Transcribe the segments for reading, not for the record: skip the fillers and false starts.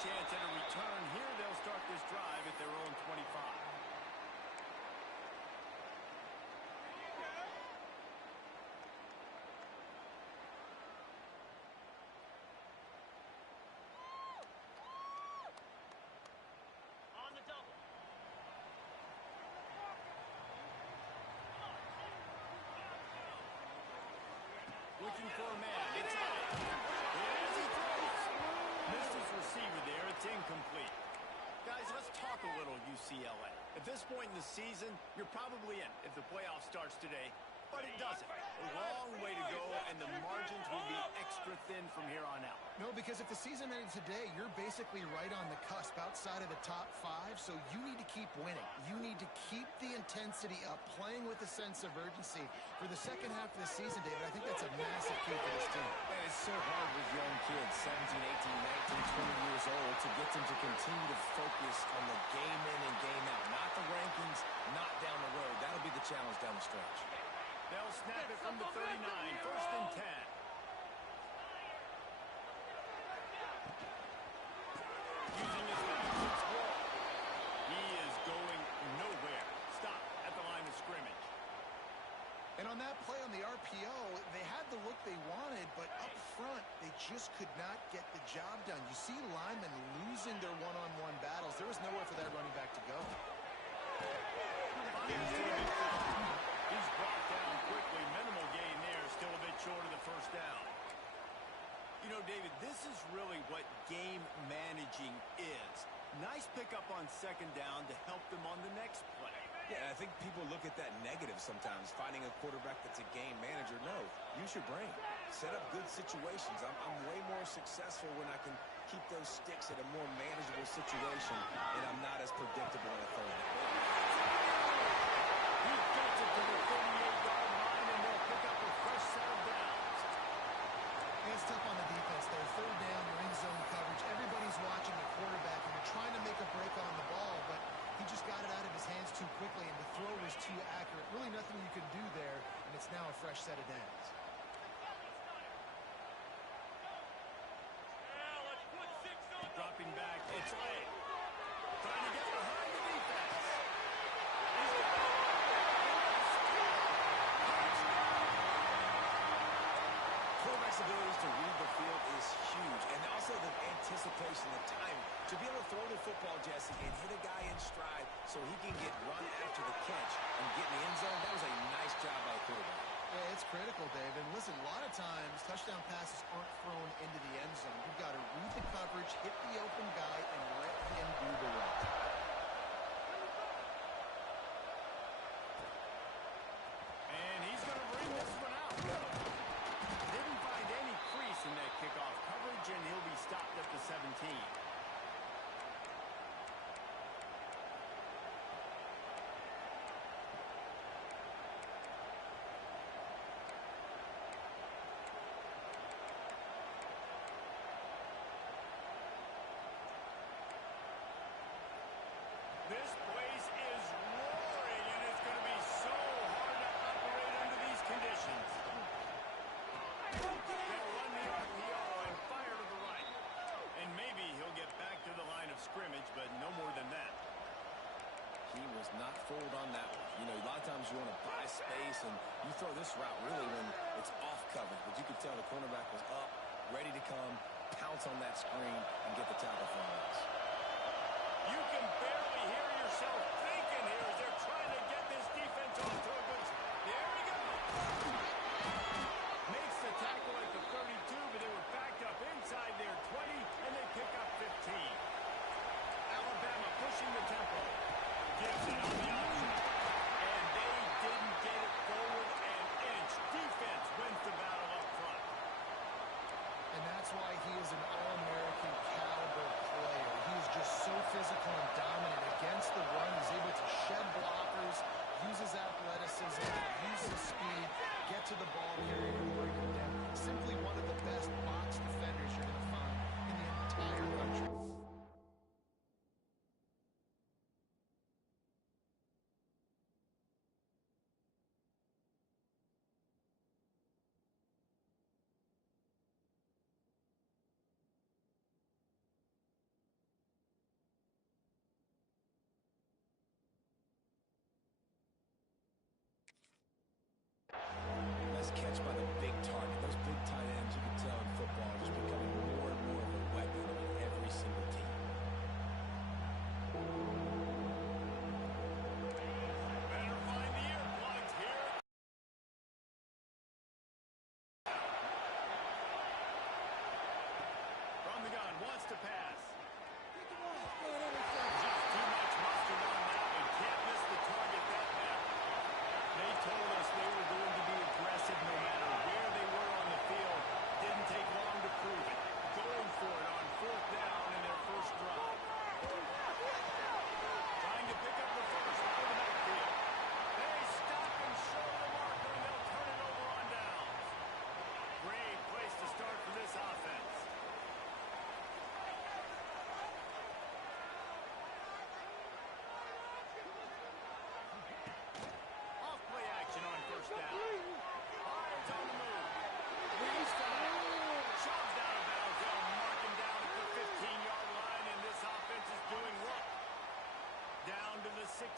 chance at a return. Here they'll start this drive at their own 25. On the double. Looking for a man. It's out. As he throws. Missed his receiver there. It's incomplete. Guys, let's talk a little UCLA. At this point in the season, you're probably in if the playoff starts today, but it doesn't. A long way to go, and the margins will be extra thin from here on out. No, because if the season ended today, you're basically right on the cusp outside of the top 5, so you need to keep winning. You need to keep the intensity up, playing with a sense of urgency for the second half of the season, David. I think that's a massive key for this team. And it's so hard with young kids, 17, 18, 19, 20 years old, to get them to continue to focus on the game in and game out. Not the rankings, not down the road. That'll be the challenge down the stretch. They'll snap it from the 39, first and 10. Using his back to throw. He is going nowhere. Stop at the line of scrimmage. And on that play on the RPO, they had the look they wanted, but up front, they just could not get the job done. You see linemen losing their one-on-one battles. There was nowhere for that running back to go. He's brought down quickly. Minimal gain there. Still a bit short of the first down. You know, David, this is really what game managing is. Nice pickup on second down to help them on the next play. Yeah, I think people look at that negative sometimes, finding a quarterback that's a game manager. No, use your brain. Set up good situations. I'm way more successful when I can keep those sticks at a more manageable situation, and I'm not as predictable in a third down. He gets it to the 38-yard line, and they'll pick up a fresh set of downs. It's tough on the defense there. Third down, you're in zone coverage. Everybody's watching the quarterback, and they're trying to make a break on the ball, but he just got it out of his hands too quickly, and the throw was too accurate. Really nothing you could do there, and it's now a fresh set of downs. Dropping back, it's late. Trying to get behind the defense. Quarterback's abilities to read the field is huge, and also the anticipation, the time to be able to throw the football, Jesse, and hit a guy in stride so he can get run after the catch and get in the end zone. That was a nice job by the quarterback. Yeah, it's critical, Dave. And listen, a lot of times touchdown passes aren't thrown into the end zone. You've got to read the coverage, hit the open guy, and let him do the rest. And he's going to bring this one out. Didn't find any crease in that kickoff coverage, and he'll be stopped at the 17. This place is roaring, and it's going to be so hard to operate under these conditions. They'll run the RPO and fire to the right. And maybe he'll get back to the line of scrimmage, but no more than that. He was not fooled on that one. You know, a lot of times you want to buy space, and you throw this route really when it's off coverage. But you could tell the cornerback was up, ready to come, pounce on that screen, and get the tackle for a loss. You can barely hear yourself thinking here as they're trying to get this defense off to a good start. There we go. Makes the tackle at the 32, but they were backed up inside their 20, and they pick up 15. Alabama pushing the tempo. Gives it on the option. And they didn't get it forward an inch. Defense wins the battle up front. And that's why he is an All-American caliber player. He is just so physical and dominant against the run. He's able to shed blockers, use his athleticism, use his speed, get to the ball carrier and break him down. Simply one of the best box defenders you're going to find in the entire country.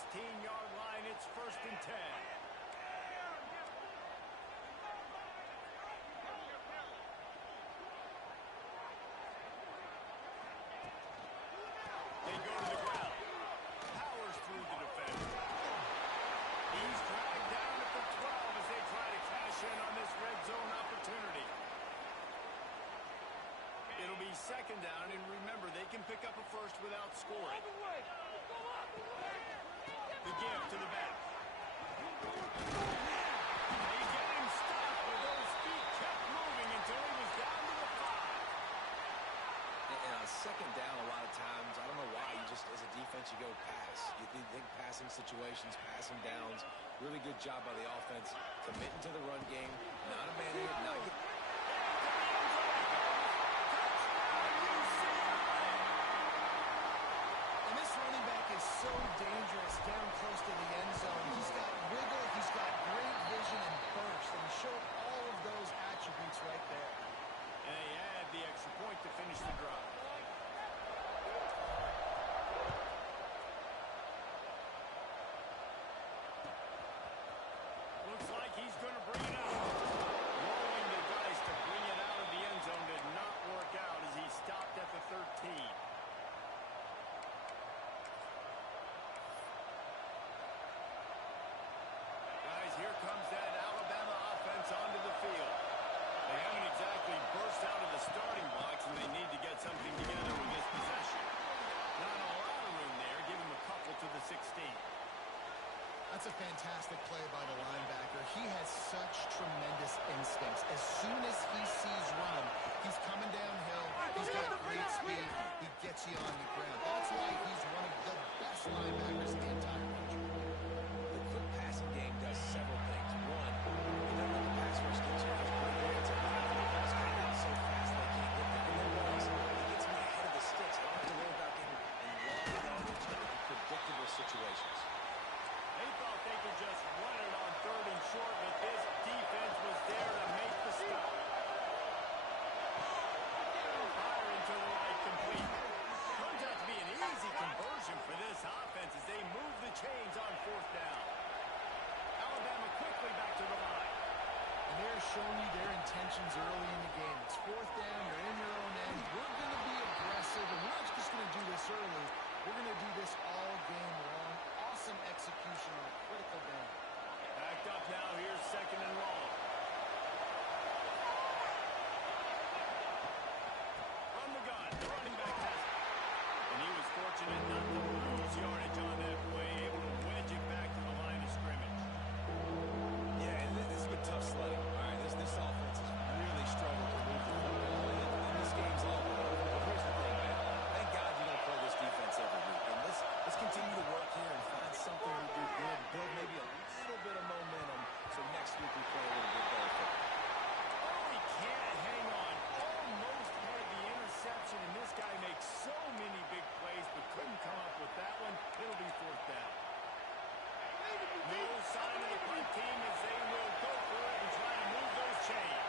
16-yard line. It's 1st and 10. They go to the ground. Powers through the defender. He's dragged down at the 12 as they try to cash in on this red zone opportunity. It'll be 2nd down, and remember, they can pick up a first without scoring. The give to the back. They get him stopped, but those feet kept moving until he was down to the 5. And on 2nd down, a lot of times, I don't know why, you just, as a defense, you go pass. You think passing situations, passing downs. Really good job by the offense, committing to the run game, not abandoning it, not getting... So dangerous down close to the end zone. He's got wiggle, he's got great vision and burst, and he showed all of those attributes right there. And they add the extra point to finish the drive. Looks like he's going to bring it out. Rolling the dice to bring it out of the end zone did not work out as he stopped at the 13. Here comes that Alabama offense onto the field. They haven't exactly burst out of the starting blocks, and they need to get something together with this possession. Not a lot of room there. Give him a couple to the 16. That's a fantastic play by the linebacker. He has such tremendous instincts. As soon as he sees run, he's coming downhill. He's got great speed. He gets you on the ground. That's why he's one of the best linebackers in the entire country. The quick passing game does several things. One, it doesn't let the pass rush get you because it's a pass coming out so fast they can't get there. And then once it gets me ahead of the sticks, I don't have to worry about getting in long yardage and unpredictable situations. They thought they could just run it on 3rd and short, but this defense was there to make the stop. Fire into the right, complete. Turns out to be an easy conversion for this offense as they move the chains on 4th down. Alabama quickly back to the line. And they're showing you their intentions early in the game. It's 4th down, you're in your own end. We're going to be aggressive, and we're not just going to do this early. We're going to do this all game long. Awesome execution on a critical down. Backed up now, here's 2nd and long. From the gun, the running back has it. And he was fortunate not to lose yardage on that play, able to wedge it back to the line of scrimmage. Yeah, and this has been tough sledding. All right, this offense has really struggled to move the football, and this game's all over. But here's the thing, man. Thank God you don't play this defense every week. And let's continue to work here and find something we do good and build maybe a little bit of momentum so next week we play a little bit better football. Oh, he can't hang on. Almost had the interception, and this guy makes so many big plays, but couldn't come up with that one. It'll be 4th down. No sign of the punt team as they will go for it and try to move those chains.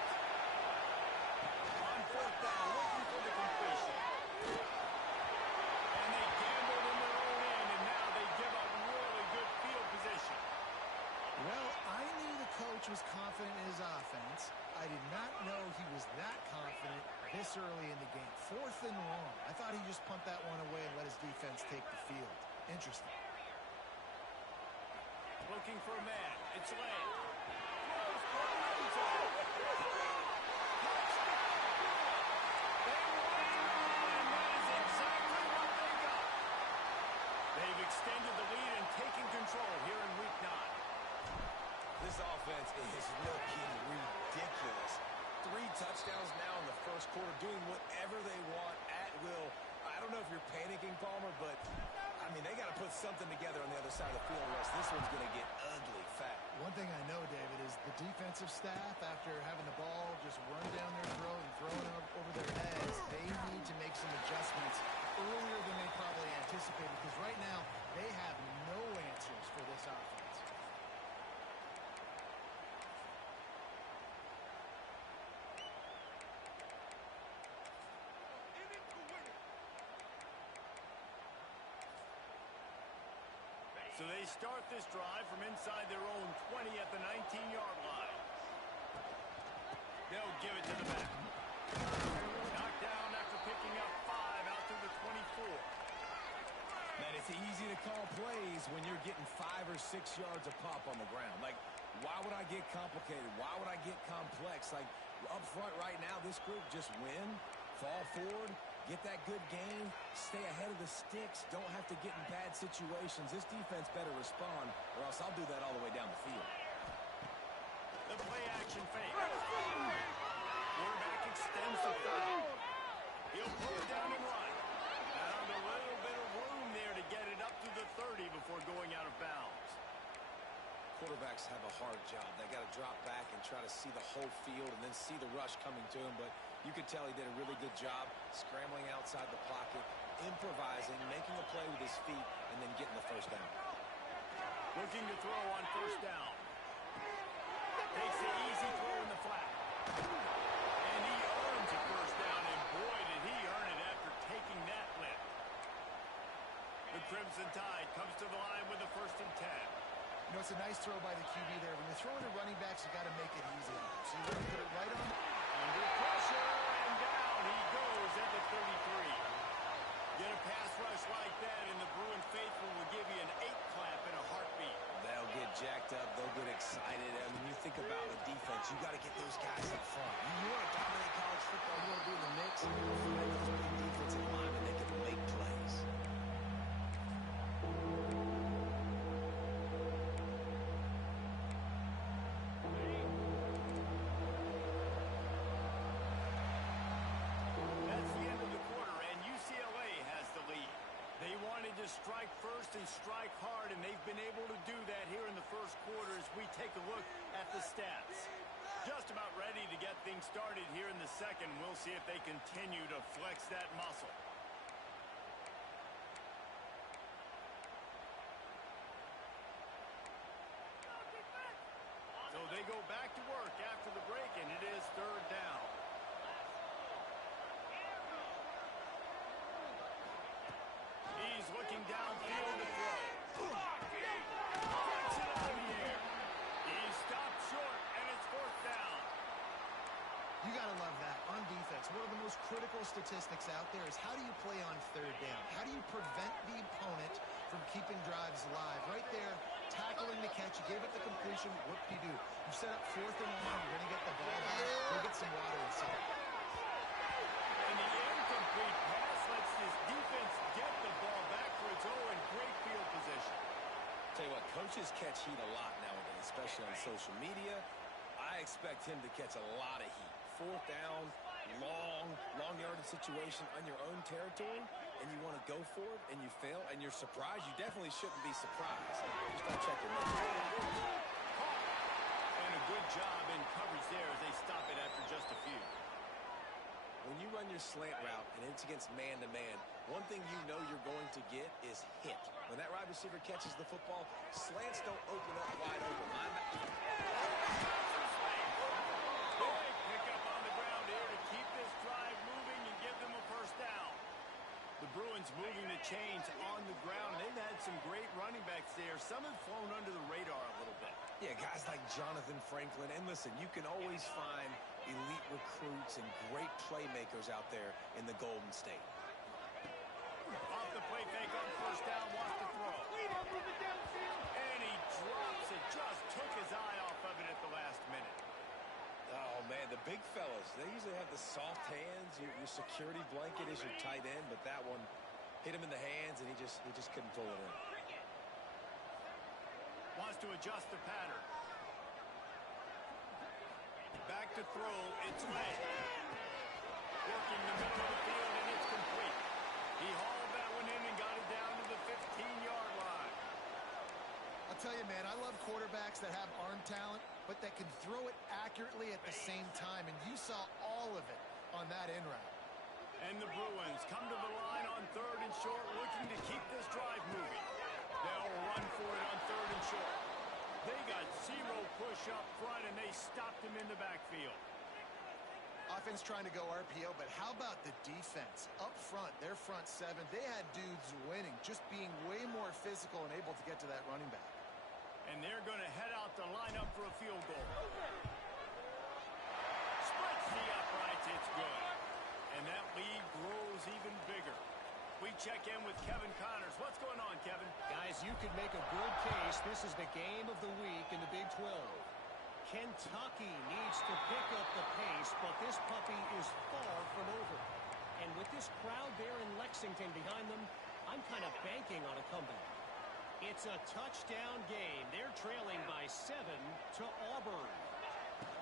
On 4th down, looking for the completion. And they gambled in their own end, and now they give up really good field position. Well, I knew the coach was confident in his offense. I did not know he was that confident this early in the game. 4th and long. I thought he'd just punt that one away and let his defense take the field. Interesting. Looking for a man. It's Lane. Throws for the end zone. Touchdown. They won it, and that is exactly what they got. They've extended the lead and taken control here in Week 9. This offense is looking ridiculous. 3 touchdowns now in the first quarter, doing whatever they want at will. I don't know if you're panicking, Palmer, but, I mean, they got to put something together on the other side of the field, or else this one's going to get ugly fast. One thing I know, David, is the defensive staff, after having the ball just run down their throat and thrown it over their heads, they need to make some adjustments earlier than they probably anticipated, because right now they have no answers for this offense. So they start this drive from inside their own 20 at the 19-yard line. They'll give it to the back. Knocked down after picking up 5 out to the 24. Man, it's easy to call plays when you're getting 5 or 6 yards of pop on the ground. Like, why would I get complicated? Why would I get complex? Like, up front right now, this group just win, fall forward, get that good gain, stay ahead of the sticks, don't have to get in bad situations. This defense better respond, or else I'll do that all the way down the field. The play-action fake. Quarterback extends the throw. He'll pull it down and run. Found a little bit of room there to get it up to the 30 before going out of bounds. Quarterbacks have a hard job. They got to drop back and try to see the whole field and then see the rush coming to him. But you could tell he did a really good job scrambling outside the pocket, improvising, making a play with his feet, and then getting the first down. Looking to throw on first down. Takes the easy throw in the flat. And he earns a first down, and boy, did he earn it after taking that lift. The Crimson Tide comes to the line with a 1st and 10. You know, it's a nice throw by the QB there. When you're throwing at running backs, you got to make it easy. So you want to put it right on. Under pressure, and down he goes at the 33. Get a pass rush like that, and the Bruin faithful will give you an 8-clap in a heartbeat. They'll get jacked up. They'll get excited. I mean, you think about the defense. You got to get those guys up front. You want to dominate college football. You want to be in the mix. Find those big defensive linemen. They can make plays. That's the end of the quarter, and UCLA has the lead. They wanted to strike first and strike hard, and they've been able to do that here in the first quarter as we take a look at the stats. Just about ready to get things started here in the second. We'll see if they continue to flex that muscle. So they go back to work after the break, and it is 3rd down. He's looking downfield to throw. Breaks it out of the air. He stopped short, and it's 4th down. You got to love that on defense. One of the most critical statistics out there is how do you play on 3rd down? How do you prevent the opponent from keeping drives alive? Right there, tackling the catch. You gave it the completion. What do? You set up 4th and 1. You're going to get the ball back. Go get some water inside. And the incomplete pass lets this defense get the ball back for its own. Great field position. Tell you what, coaches catch heat a lot nowadays, especially on social media. I expect him to catch a lot of heat. 4th down, long yardage situation on your own territory, and you want to go for it, and you fail, and you're surprised. You definitely shouldn't be surprised. Just don't check your numbers. And a good job in coverage there as they stop it after just a few. When you run your slant route and it's against man-to-man, one thing you know you're going to get is hit. When that wide receiver catches the football, slants don't open up wide open. Big pickup on the ground here to keep this drive moving and give them a first down. The Bruins moving the chains on the ground. They've had some great running backs there. Some have flown under the radar a little bit. Yeah, guys like Jonathan Franklin. And listen, you can always find elite recruits and great playmakers out there in the Golden State. Off the play fake on first down, wants to throw. And he drops it. Just took his eye off of it at the last minute. Oh, man, the big fellas, they usually have the soft hands. Your security blanket is your tight end, but that one hit him in the hands, and he just couldn't pull it in. Wants to adjust the pattern. Back to throw. It's late. Working the middle of the field, and it's complete. He hauled that one in and got it down to the 15-yard line. I'll tell you, man, I love quarterbacks that have arm talent, but that can throw it accurately at the same time, and you saw all of it on that in route. And the Bruins come to the line on 3rd and short, looking to keep this drive moving. They'll run for it on 3rd and short. They got 0 push up front, and they stopped him in the backfield. Offense trying to go RPO, but how about the defense? Up front, they're front seven, they had dudes winning, just being way more physical and able to get to that running back. And they're going to head out to line up for a field goal. Splits the uprights, it's good. And that lead grows even bigger. We check in with Kevin Connors. What's going on, Kevin? Guys, you could make a good case. This is the game of the week in the Big 12. Kentucky needs to pick up the pace, but this puppy is far from over. And with this crowd there in Lexington behind them, I'm kind of banking on a comeback. It's a touchdown game. They're trailing by 7 to Auburn.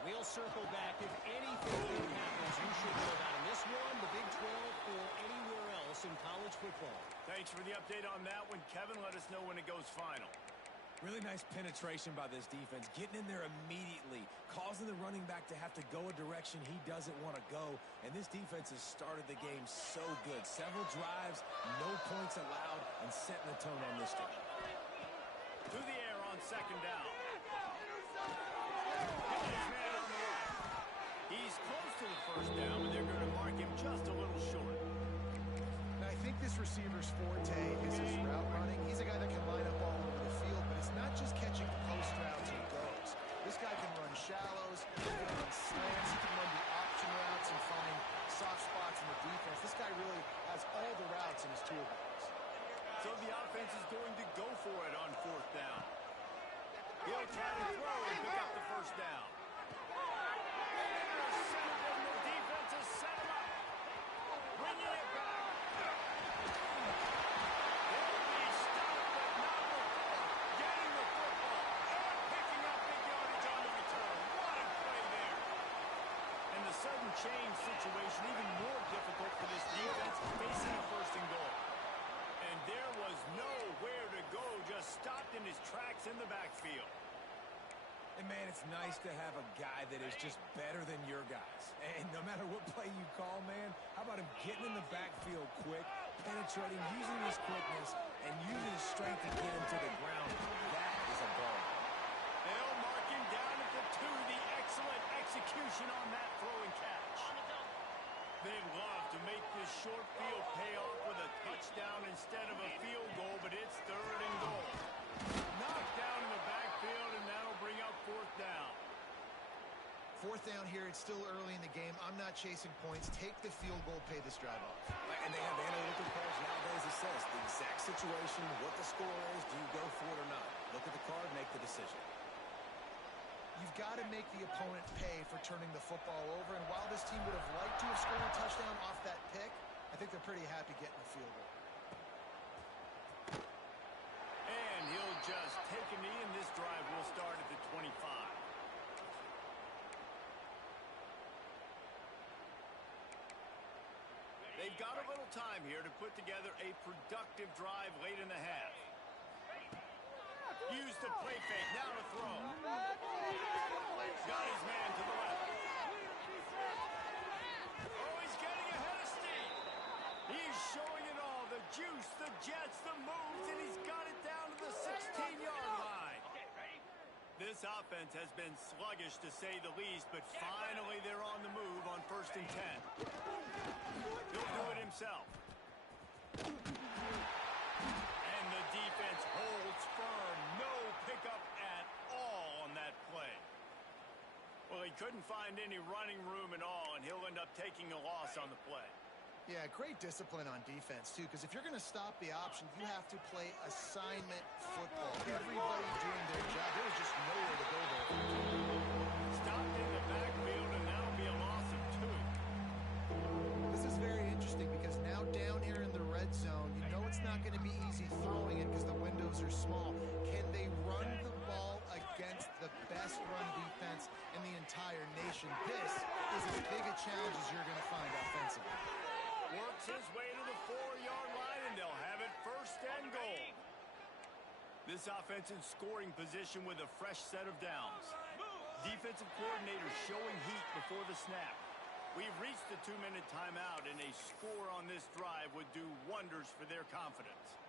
We'll circle back if anything big happens. You should know about in this one, the Big 12, or anywhere else in college football. Thanks for the update on that one, Kevin. Let us know when it goes final. Really nice penetration by this defense, getting in there immediately, causing the running back to have to go a direction he doesn't want to go, and this defense has started the game so good. Several drives, no points allowed, and setting the tone on this drive. Through the air on second down. His man on the right. He's close to the first down, but they're going to mark him just a little short. Now, I think this receiver's forte is his route running. He's a guy that can line up all over the field, but it's not just catching post routes he goes. This guy can run shallows, he can run slants, he can run the option routes and find soft spots in the defense. This guy really has all the routes in his toolbox. So the offense is going to go for it on fourth down. He'll try to throw and pick up the first down. Intercepted, and the defense has set him up. Bringing it back. He'll be stopped, but not before getting the football and picking up big yardage on the return. What a play there. And the sudden change situation even more difficult for this defense facing a first and goal. And there was nowhere to go, just stopped in his tracks in the backfield. And, man, it's nice to have a guy that is just better than your guys. And no matter what play you call, man, how about him getting in the backfield quick, penetrating, using his quickness, and using his strength to get him to the ground. That is a ball. They'll mark him down at the 2. The excellent execution on that throwing catch. They'd love to make this short field pay off with a touchdown instead of a field goal, but it's third and goal. Knocked down in the backfield, and that'll bring up fourth down. Fourth down here, it's still early in the game. I'm not chasing points. Take the field goal, pay this drive off. And they have analytical calls nowadays that says the exact situation, what the score is, do you go for it or not? Look at the card, make the decision. You've got to make the opponent pay for turning the football over. And while this team would have liked to have scored a touchdown off that pick, I think they're pretty happy getting the field goal. And he'll just take a knee, and this drive will start at the 25. They've got a little time here to put together a productive drive late in the half. Use the play fake, now to throw. Got his man to the left. Oh, he's getting ahead of steam. He's showing it all, the juice, the jets, the moves, and he's got it down to the 16-yard line. This offense has been sluggish, to say the least, but finally they're on the move on 1st and 10. He'll do it himself. And the defense holds firm. No pickup at all on that play. Well, he couldn't find any running room at all, and he'll end up taking a loss on the play. Yeah, great discipline on defense, too, because if you're going to stop the option, you have to play assignment football. Everybody doing their job. There was just nowhere to go there. Stopped in the backfield, and that'll be a loss of 2. This is very interesting because now down here in the red zone, you know it's not going to be easy throwing it because the windows are small. Can they run the ball against the best run defense in the entire nation? This is as big a challenge as you're going to find offensively. Works his way to the 4-yard line, and they'll have it 1st and goal. This offense in scoring position with a fresh set of downs. Defensive coordinator showing heat before the snap. We've reached the 2-minute timeout, and a score on this drive would do wonders for their confidence.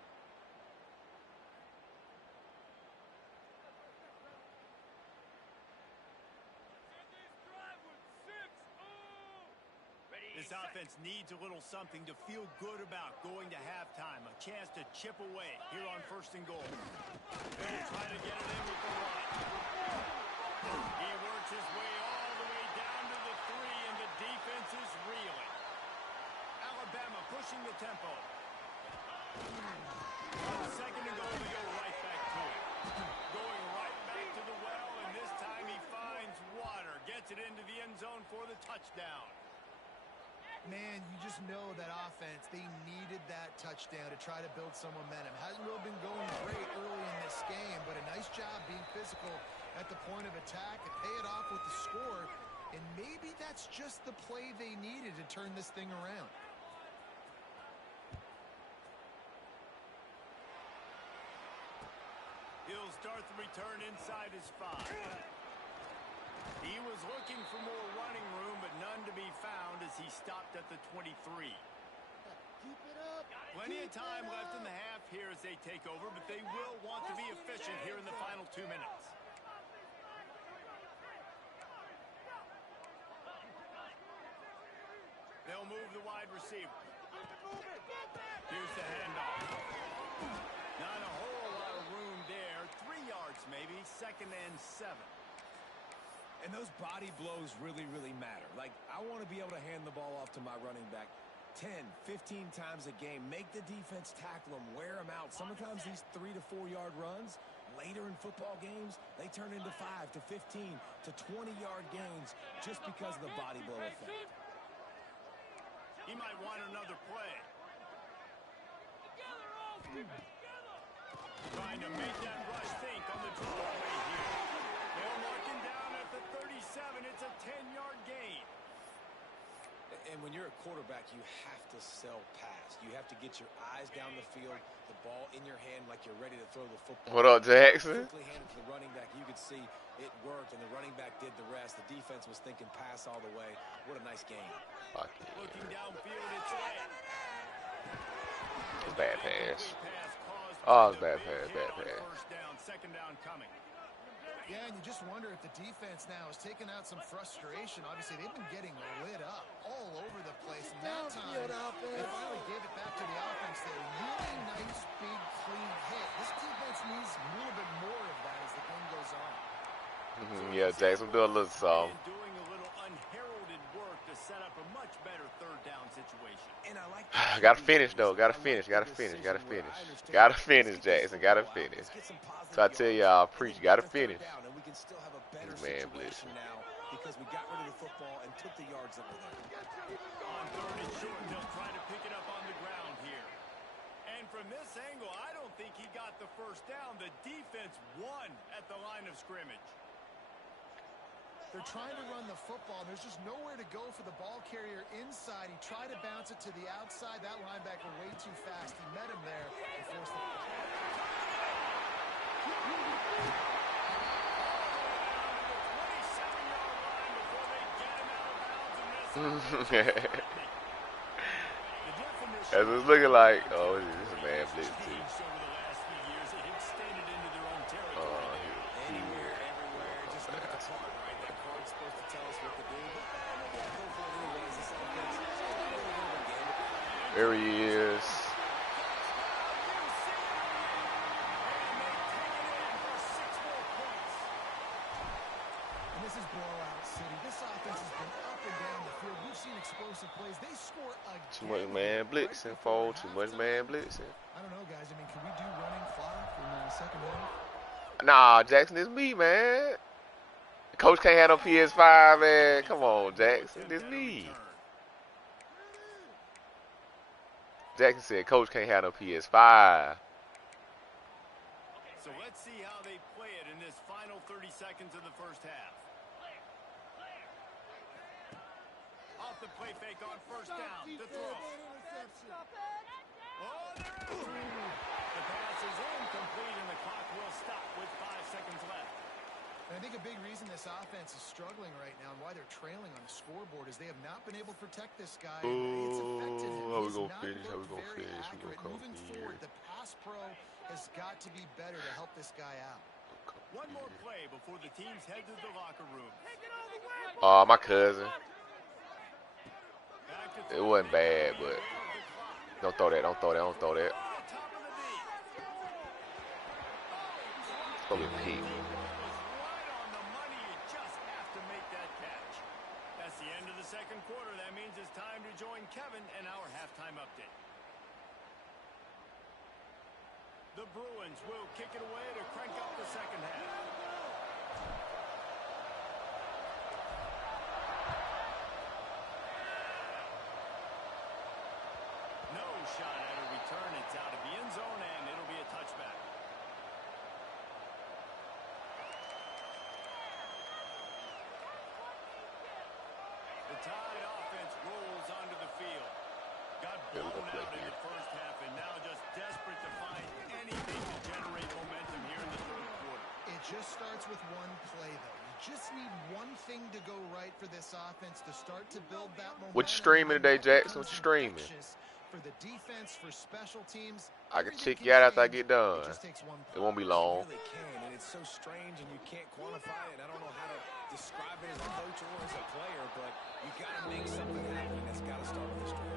This offense defense needs a little something to feel good about going to halftime. A chance to chip away here on 1st and goal. They'll try to get it in with the run. He works his way all the way down to the 3, and the defense is reeling. Alabama pushing the tempo. On 2nd and goal, they go right back to it. Going right back to the well, and this time he finds water. Gets it into the end zone for the touchdown. Man, you just know that offense, they needed that touchdown to try to build some momentum. Hasn't really been going great early in this game, but a nice job being physical at the point of attack and pay it off with the score. And maybe that's just the play they needed to turn this thing around. He'll start the return inside his 5. He was looking for more running room, but none to be found as he stopped at the 23. Plenty of time left in the half here as they take over, but they will want to be efficient here in the final 2 minutes. They'll move the wide receiver. Here's the handoff. Not a whole lot of room there. 3 yards maybe, 2nd and 7. And those body blows really, really matter. Like, I want to be able to hand the ball off to my running back 10, 15 times a game. Make the defense tackle him, wear him out. Sometimes these 3 to 4 yard runs, later in football games, they turn into 5 to 15 to 20-yard gains just because of the body blow effect. He might want another play. Trying to make that rush think on the draw away here. They'll mark him down at the 37. It's a 10-yard gain. And when you're a quarterback, you have to sell pass. You have to get your eyes down the field, the ball in your hand like you're ready to throw the football. What up, Jackson? Quickly handed to the running back. You could see it worked, and the running back did the rest. The defense was thinking pass all the way. What a nice game. Looking downfield, it's late. Bad pass. Oh, it's bad pass, bad pass. First down, 2nd down coming. Yeah, and you just wonder if the defense now is taking out some frustration. Obviously, they've been getting lit up all over the place. And that time, they finally gave it back to the offense there. Really nice, big, clean hit. This defense needs a little bit more of that as the game goes on. Yeah, Jackson, do a little something. Doing a little unheralded work to set up a much better 3rd down situation. And I like Gotta finish, though. Gotta finish, Jackson. Gotta finish. So I tell y'all, preach, gotta finish. And we can still have a better Man, situation now because we got rid of the football and took the yards that were there. On 3rd and short, they'll try to pick it up on the ground here. And from this angle, I don't think he got the 1st down. The defense won at the line of scrimmage. They're trying to run the football. There's just nowhere to go for the ball carrier inside. He tried to bounce it to the outside. That linebacker way too fast. He met him there and forced the As it's looking like, oh, this is a man blitz too. There he is. And this is blowout city. This offense has been up and down the field. We've seen explosive plays. They score again. Too much man blitzing, fold. Too much man blitzing. I don't know, guys. I mean, can we do running clock in the 2nd half? Nah, Jackson, it's me, man. Coach can't have no PS5, man. Come on, Jackson. It's me. Jackson said Coach can't have no PS5. So let's see how they play it in this final 30 seconds of the 1st half. Off the play fake on 1st down to throw. Oh, they're out. The pass is incomplete, and the clock will stop with 5 seconds left. And I think a big reason this offense is struggling right now and why they're trailing on the scoreboard is they have not been able to protect this guy. It's affected him. How we He's gonna not finish? How we looked gonna very finish? We accurate. gonna come Moving here. forward, the pass pro has got to be better to help this guy out. One more play before the teams head to the locker room. Oh, my cousin. It wasn't bad, but don't throw that. Don't throw that. Don't throw that. It's gonna be a peak. That's the end of the second quarter. That means it's time to join Kevin and our halftime update. The Bruins will kick it away to crank up the second half. No shot at a return. It's out of the end zone, and it'll be a touchback. The Tide offense rolls onto the field. Got blown out in the first half, and now just desperate to find anything to generate momentum here in the third quarter. It just starts with one play, though. You just need one thing to go right for this offense to start to build that momentum. What you streaming today, Jackson? What you streaming? For the defense, for special teams, I can check you out after I get done. It won't be long. You really can, and it's so strange, and you can't quantify it. I don't know how to describe it as a coach or as a player, but you got to make something happen, and it's got to start with the stream.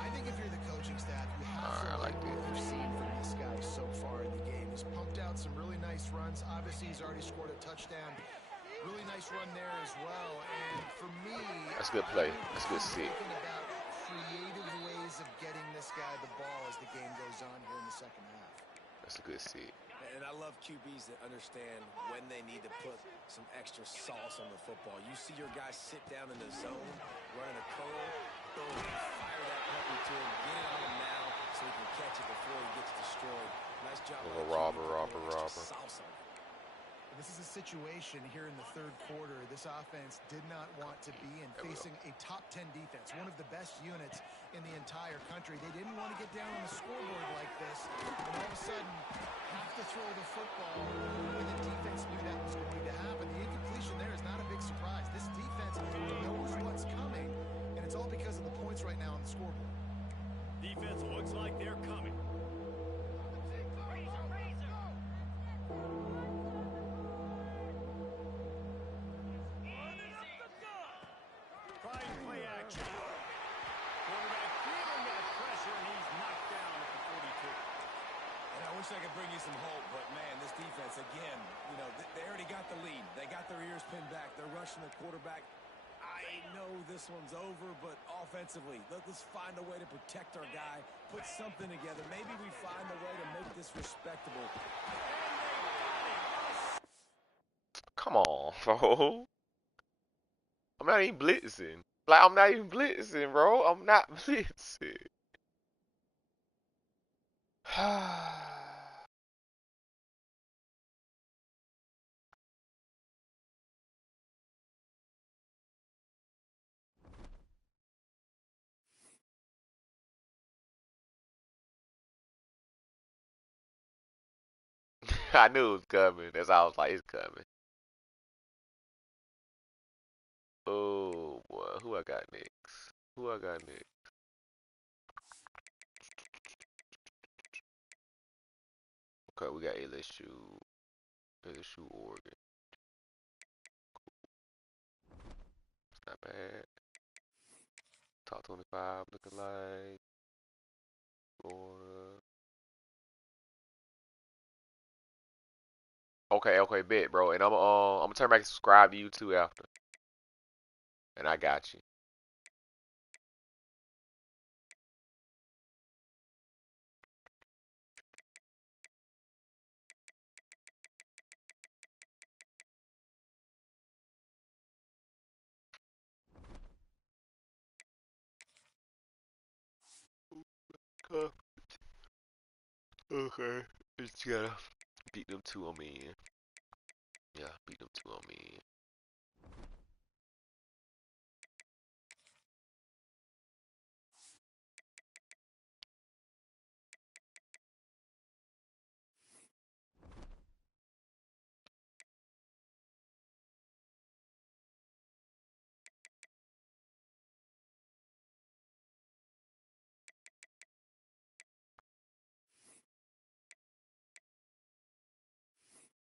I think if you're the coaching staff, you have to like what you've seen from this guy so far in the game. He's pumped out some really nice runs. Obviously, he's already scored a touchdown. Really nice run there as well. And for me, that's a good play. That's a good see. About creative ways of getting this guy the ball as the game goes on here in the second half. That's a good see. And I love QBs that understand when they need to put some extra sauce on the football. You see your guy sit down in the zone, running a curl, boom, fire that puppy to him, get it on him now so he can catch it before he gets destroyed. Nice job. Robber. Sauce on it. This is a situation here in the third quarter this offense did not want to be in, facing a top 10 defense, one of the best units in the entire country. They didn't want to get down on the scoreboard like this, and all of a sudden have to throw the football when the defense knew that was going to happen. The incompletion there is not a big surprise. This defense knows what's coming, and it's all because of the points right now on the scoreboard. Defense looks like they're coming. I could bring you some hope, but man, this defense again, you know, they already got the lead. They got their ears pinned back. They're rushing the quarterback. I know this one's over, but offensively, let's find a way to protect our guy, put something together. Maybe we find a way to make this respectable. Come on, bro. I'm not even blitzing. Like, I'm not even blitzing, bro. I'm not blitzing. I knew it was coming. That's how I was like, it's coming. Oh boy, who I got next? Who I got next? Okay, we got LSU, Oregon. It's not bad. Top 25 looking like Florida. Okay, bet, bro. And I'm gonna turn back and subscribe to you too after. And I got you. Okay. Just gotta beat them two on me. Yeah, beat them two on me.